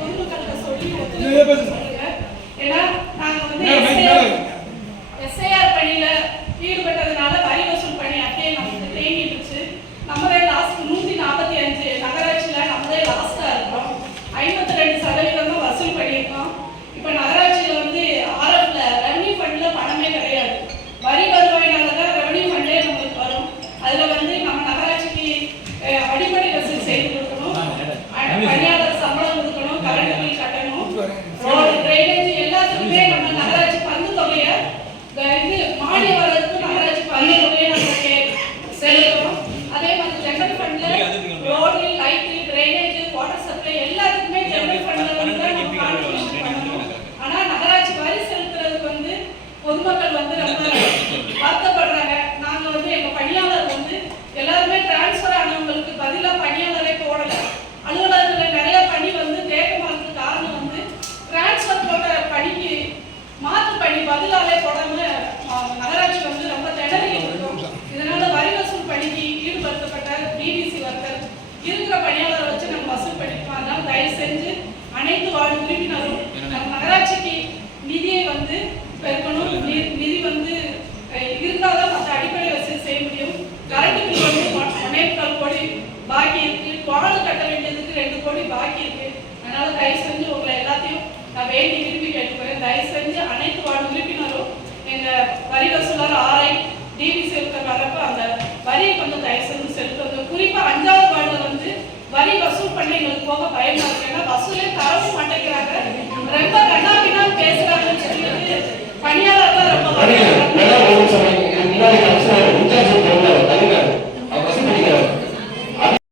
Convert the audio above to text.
பொதுமக்களுக்கு சொல்லி சொல்லுங்க. ஏன்னா நாங்க வந்து எஸ்ஐஆர் பணியில ஈடுபட்டதுனால வரி வசூல் பணி அப்படியே நமக்கு தேங்கிடுச்சு. நம்மளே லாஸ்ட் 145 நகராட்சியில நம்மளே லாஸ்டா இருக்கோம். 52% தான் வசூல் பண்ணியிருக்கோம். இப்போ நகராட்சியில் வந்து ஆர்எஃப்ல ரெவன்யூ ஃபண்ட்ல பணமே கிடையாது. வரி வருவாயினால தான் ரெவன்யூ ஃபண்டே நம்மளுக்கு வரும். அதில் வந்து நம்ம நகராட்சிக்கு அடிப்படை வசதி செய்து கொடுக்கணும், பணியாளர் சம்பளம் கொடுக்கணும், கரண்ட் பில் கட்டணும், ரோடு டிரைனேஜ் எல்லாத்துக்குமே நம்ம நகராட்சி பங்கு தொகையை இது மானிய வர்றதுக்கு நகராட்சி பங்கு தொகையை நம்ம செலுத்துறோம். அதே மாதிரி ஜெனரல் ஃபண்ட்ல road, light, drainage, water supply எல்லாத்துக்குமே ஜெனரல் ஃபண்ட்ல வந்து நம்ம கான்ட்ரிபியூஷன் பண்ணணும். ஆனா நகராட்சி வரி செலுத்துறதுக்கு வந்து பொதுமக்கள் வந்து ரொம்ப வருத்தப்படுறாங்க. நாங்க வந்து எங்க பணியாளர் வந்து எல்லாருமே டிரான்ஸ்பர் ஆனவங்களுக்கு பதிலா பணியாளரை போடல. அலுவலகத்தில் நிறைய பணி வந்து தேக்கமானதுக்கு காரணம் வந்து டிரான்ஸ்பர் போட்ட பணிக்கு மாற்று பணி பதிலாலே போடாம நகராட்சி வந்து ரொம்ப திணறிட்டு இருக்கும். இதனால வரி வசூல் பணிக்கு ஈடுபடுத்தப்பட்ட டிபிசி ஒர்க்கர் இருக்கிற பணியாளரை வச்சு நம்ம வசூல் பண்ணிருக்கோம். அதனால தயவு செஞ்சு அனைத்து வார்டு உறுப்பினரும் நம்ம நகராட்சிக்கு நிதியை வந்து பெருக்கணும். நிதி வந்து இருந்தால்தான் மற்ற அடிப்படை வசதி செய்ய முடியும். கரண்ட் பில் வந்து 1.25 கோடி பாக்கி இருக்கு. வார்டு கட்ட வேண்டியதுக்கு 2 கோடி பாக்கி இருக்கு. அதனால தயவு செஞ்சு உங்களை எல்லாத்தையும் நான் வேண்டி விரும்பி கேட்டுக்கிறேன். தயவு செஞ்சு அனைத்து வார்டு உறுப்பினரும் எங்க வரி வசூலர் ஆர்ஐ டிபிசி வர்றப்ப அந்த வரியை கொஞ்சம் தயவு செஞ்சு செலுத்துங்க. குறிப்பா 5வது வார்டுல வந்து வரி வசூல் பண்ண எங்களுக்கு போக பயமா இருக்கு. ஏன்னா வசூலே தரவும் மாட்டேங்கிறாங்க. ரொம்ப